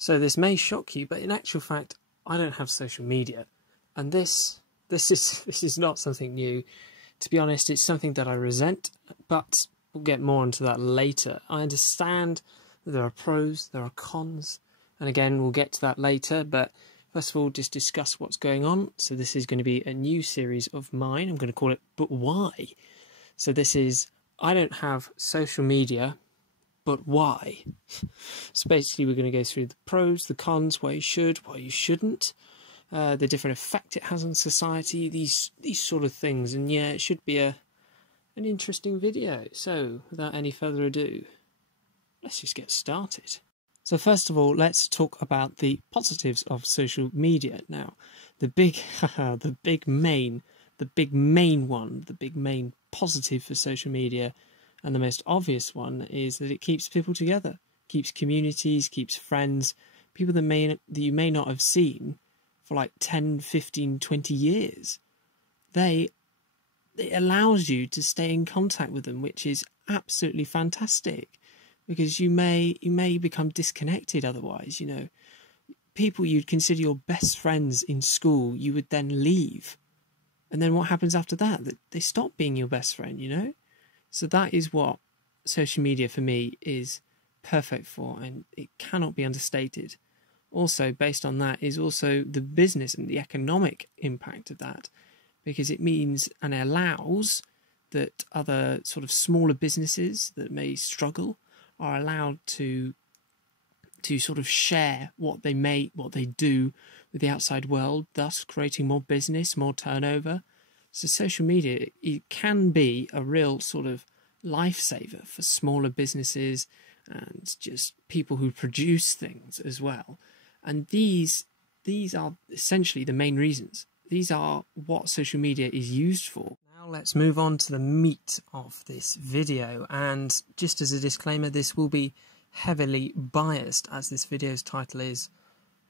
So this may shock you, but in actual fact, I don't have social media. And this is not something new. To be honest, it's something that I resent, but we'll get more into that later. I understand that there are pros, there are cons, and again, we'll get to that later, but first of all, just discuss what's going on. So this is going to be a new series of mine. I'm going to call it But Why? So this is, I don't have social media, but why? So basically, we're going to go through the pros, the cons, why you should, why you shouldn't, the different effect it has on society, these sort of things. And yeah, it should be an interesting video. So without any further ado, let's just get started. So first of all, let's talk about the positives of social media. Now, the big main positive for social media, and the most obvious one, is that it keeps people together, keeps communities, keeps friends, people that you may not have seen for like 10, 15, 20 years. It allows you to stay in contact with them, which is absolutely fantastic, because you may become disconnected otherwise. You know, people you'd consider your best friends in school, you would then leave. And then what happens after that? That they stop being your best friend, you know? So that is what social media for me is perfect for, and it cannot be understated. Also, based on that is also the business and the economic impact of that, because it means and allows that other sort of smaller businesses that may struggle are allowed to sort of share what they do with the outside world, thus creating more business, more turnover. So social media, it can be a real sort of lifesaver for smaller businesses and just people who produce things as well. And these are essentially the main reasons. These are what social media is used for. Now let's move on to the meat of this video. And just as a disclaimer, this will be heavily biased, as this video's title is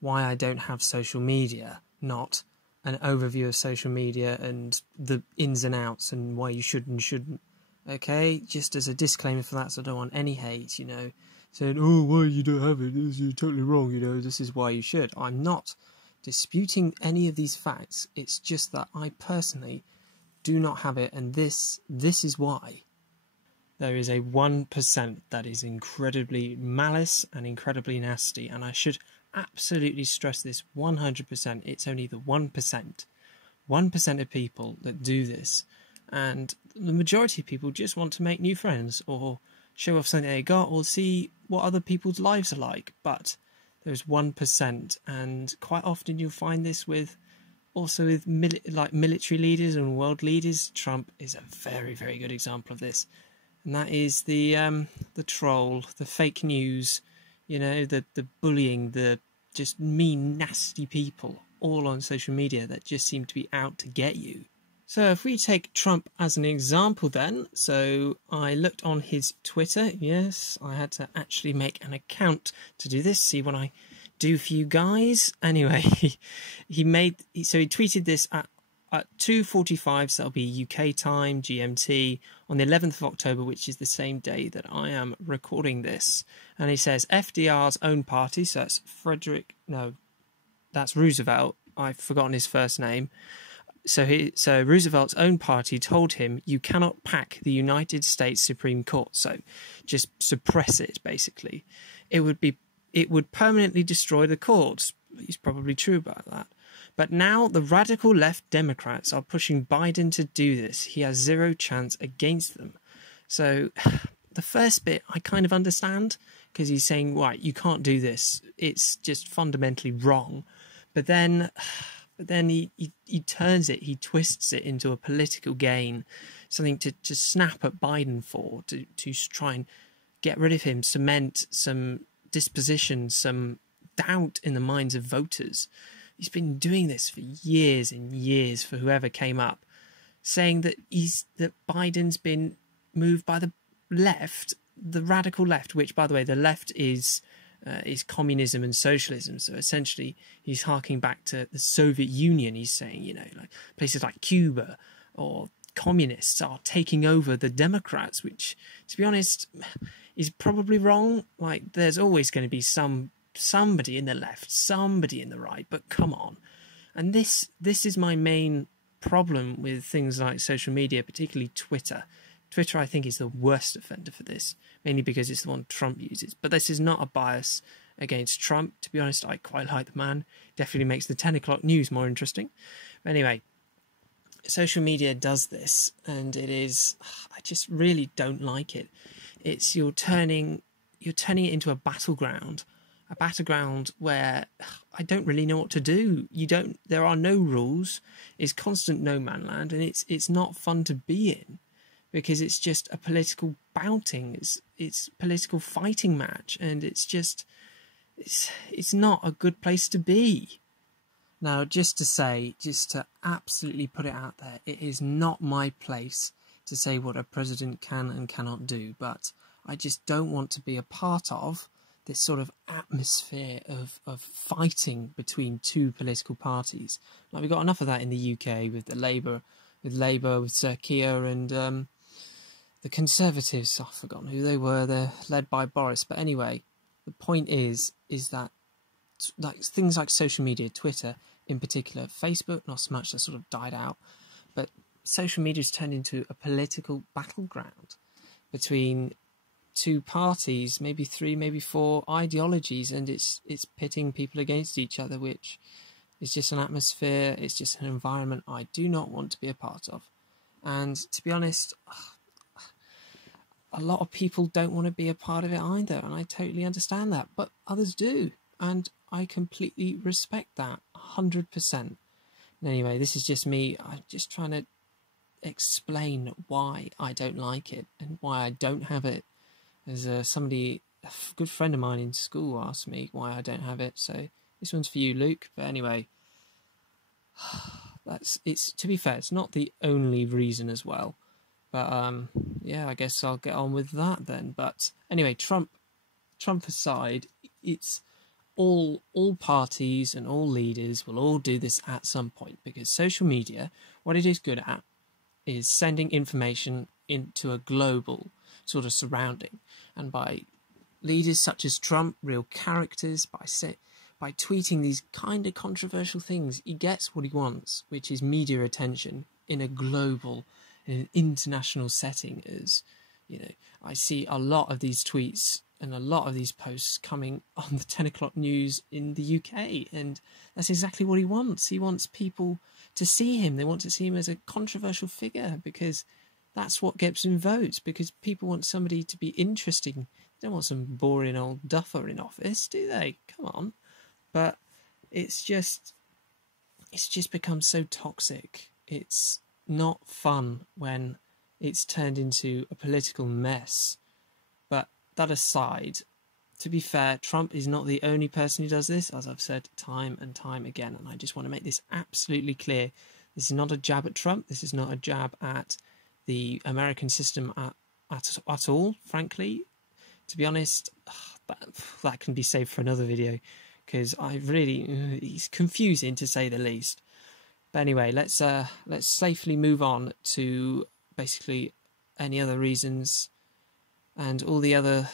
Why I Don't Have Social Media, not an overview of social media and the ins and outs and why you should and shouldn't. Okay, just as a disclaimer for that, so I don't want any hate, you know, saying, oh, why you don't have it, you're totally wrong, you know, this is why you should. I'm not disputing any of these facts, it's just that I personally do not have it, and this is why. There is a 1% that is incredibly malice and incredibly nasty, and I should absolutely stress this 100%. It's only the 1%. 1% of people that do this, and the majority of people just want to make new friends or show off something they got or see what other people's lives are like. But there's 1%, and quite often you'll find this with military leaders and world leaders. Trump is a very, very good example of this. And that is the troll, the fake news, you know, the bullying, the just mean, nasty people all on social media that just seem to be out to get you. So if we take Trump as an example then, so I looked on his Twitter. Yes, I had to actually make an account to do this, see what I do for you guys. Anyway, he tweeted this at 2:45, so that'll be UK time, GMT, on the 11th of October, which is the same day that I am recording this. And he says, FDR's own party, so that's Roosevelt, I've forgotten his first name. So Roosevelt's own party told him, you cannot pack the United States Supreme Court, so just suppress it, basically. It would permanently destroy the courts. He's probably true about that. But now the radical left Democrats are pushing Biden to do this. He has zero chance against them. So the first bit I kind of understand, because he's saying, right, you can't do this. It's just fundamentally wrong. But then he turns it, he twists it into a political gain, something to snap at Biden for, to try and get rid of him, cement some disposition, some doubt in the minds of voters. He's been doing this for years and years for whoever came up, saying that Biden's been moved by the left, the radical left, which, by the way, the left is communism and socialism. So essentially, he's harking back to the Soviet Union. He's saying, you know, like places like Cuba or communists are taking over the Democrats, which, to be honest, is probably wrong. Like, there's always going to be some somebody in the left, somebody in the right, but come on. And this is my main problem with things like social media, particularly Twitter. Twitter, I think, is the worst offender for this, mainly because it's the one Trump uses. But this is not a bias against Trump. To be honest, I quite like the man. Definitely makes the 10 o'clock news more interesting. But anyway, social media does this, and it is, I just really don't like it. It's you're turning it into a battleground where I don't really know what to do. There are no rules. It's constant no man land, and it's not fun to be in, because it's just a political bouting. It's political fighting match, and it's not a good place to be. Now, just to absolutely put it out there, it is not my place to say what a president can and cannot do, but I just don't want to be a part of this sort of atmosphere of fighting between two political parties. Like, we've got enough of that in the UK with Labour, with Sir Keir, and the Conservatives. I've forgotten who they were. They're led by Boris. But anyway, the point is that things like social media, Twitter in particular, Facebook not so much, that sort of died out, but social media's turned into a political battleground between two parties, maybe three, maybe four ideologies, and it's pitting people against each other, which is just an atmosphere, it's just an environment I do not want to be a part of. And to be honest, a lot of people don't want to be a part of it either, and I totally understand that, but others do, and I completely respect that 100%. Anyway, this is just me. I'm just trying to explain why I don't like it and why I don't have it. As a good friend of mine in school asked me why I don't have it, so this one's for you, Luke. But anyway, to be fair, it's not the only reason as well. But yeah, I guess I'll get on with that then. But anyway, Trump aside, it's all parties and all leaders will all do this at some point, because social media, what it is good at is sending information into a global sort of surrounding, and by leaders such as Trump, real characters, by tweeting these kind of controversial things, he gets what he wants, which is media attention in an international setting. As you know, I see a lot of these tweets and a lot of these posts coming on the 10 o'clock news in the UK, and that's exactly what he wants. He wants people to see him. They want to see him as a controversial figure, because that's what gets him votes, because people want somebody to be interesting. They don't want some boring old duffer in office, do they? Come on. But it's just become so toxic. It's not fun when it's turned into a political mess. But that aside, to be fair, Trump is not the only person who does this, as I've said time and time again, and I just want to make this absolutely clear. This is not a jab at Trump. This is not a jab at the American system at all, frankly. To be honest, that can be saved for another video, because it's confusing to say the least. But anyway, let's safely move on to basically any other reasons and all the other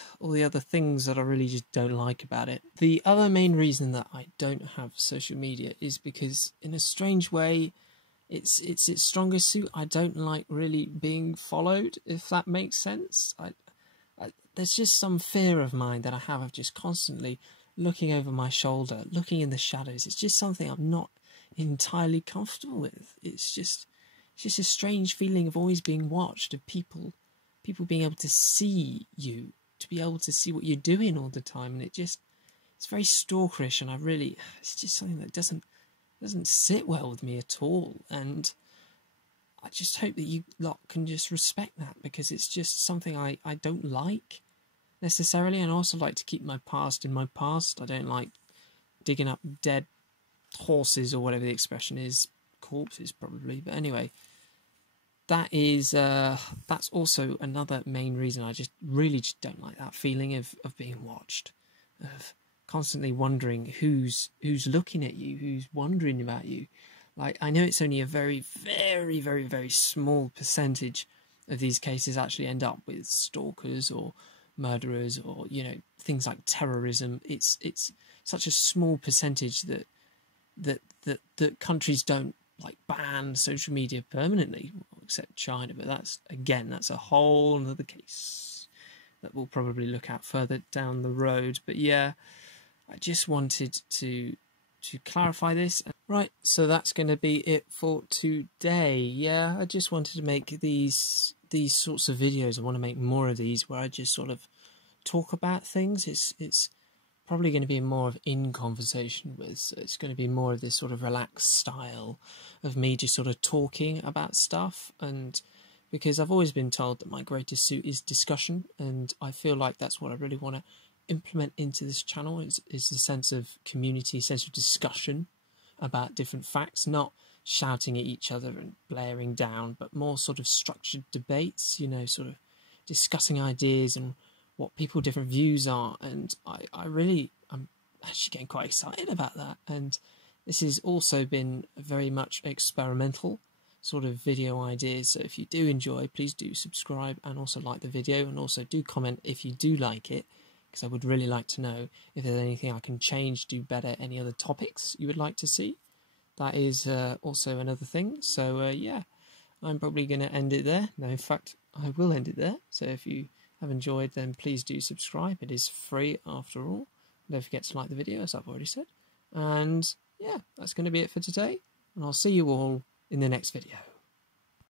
things that I really just don't like about it. The other main reason that I don't have social media is because, in a strange way, it's its strongest suit. I don't like really being followed, if that makes sense. There's just some fear of mine that I have of just constantly looking over my shoulder, looking in the shadows. It's just something I'm not entirely comfortable with. It's just a strange feeling of always being watched, of people being able to see you, to be able to see what you're doing all the time, and it's very stalkerish, and it's just something that doesn't sit well with me at all. And I just hope that you lot can just respect that, because it's just something I don't like necessarily, and I also like to keep my past in my past. I don't like digging up dead horses, or whatever the expression is, corpses probably. But anyway, that's also another main reason I just don't like that feeling of being watched, of constantly wondering who's looking at you, who's wondering about you. Like, I know it's only a very, very, very, very small percentage of these cases actually end up with stalkers or murderers or, you know, things like terrorism. It's such a small percentage that countries don't like ban social media permanently, except China. But that's a whole other case that we'll probably look at further down the road. But yeah, I just wanted to clarify this. Right, so that's going to be it for today. Yeah, I just wanted to make these sorts of videos. I want to make more of these where I just sort of talk about things. It's probably going to be more of in conversation with, so it's going to be more of this sort of relaxed style of me just sort of talking about stuff. And because I've always been told that my greatest suit is discussion, and I feel like that's what I really want to implement into this channel is the sense of community, sense of discussion about different facts, not shouting at each other and blaring down, but more sort of structured debates, you know, sort of discussing ideas and what people's different views are. And I'm actually getting quite excited about that. And this has also been very much experimental sort of video ideas. So if you do enjoy, please do subscribe and also like the video, and also do comment if you do like it, because I would really like to know if there's anything I can change, do better, any other topics you would like to see. That is also another thing. So yeah, I'm probably going to end it there. No, in fact, I will end it there. So if you have enjoyed, then please do subscribe. It is free after all. Don't forget to like the video, as I've already said. And yeah, that's going to be it for today. And I'll see you all in the next video.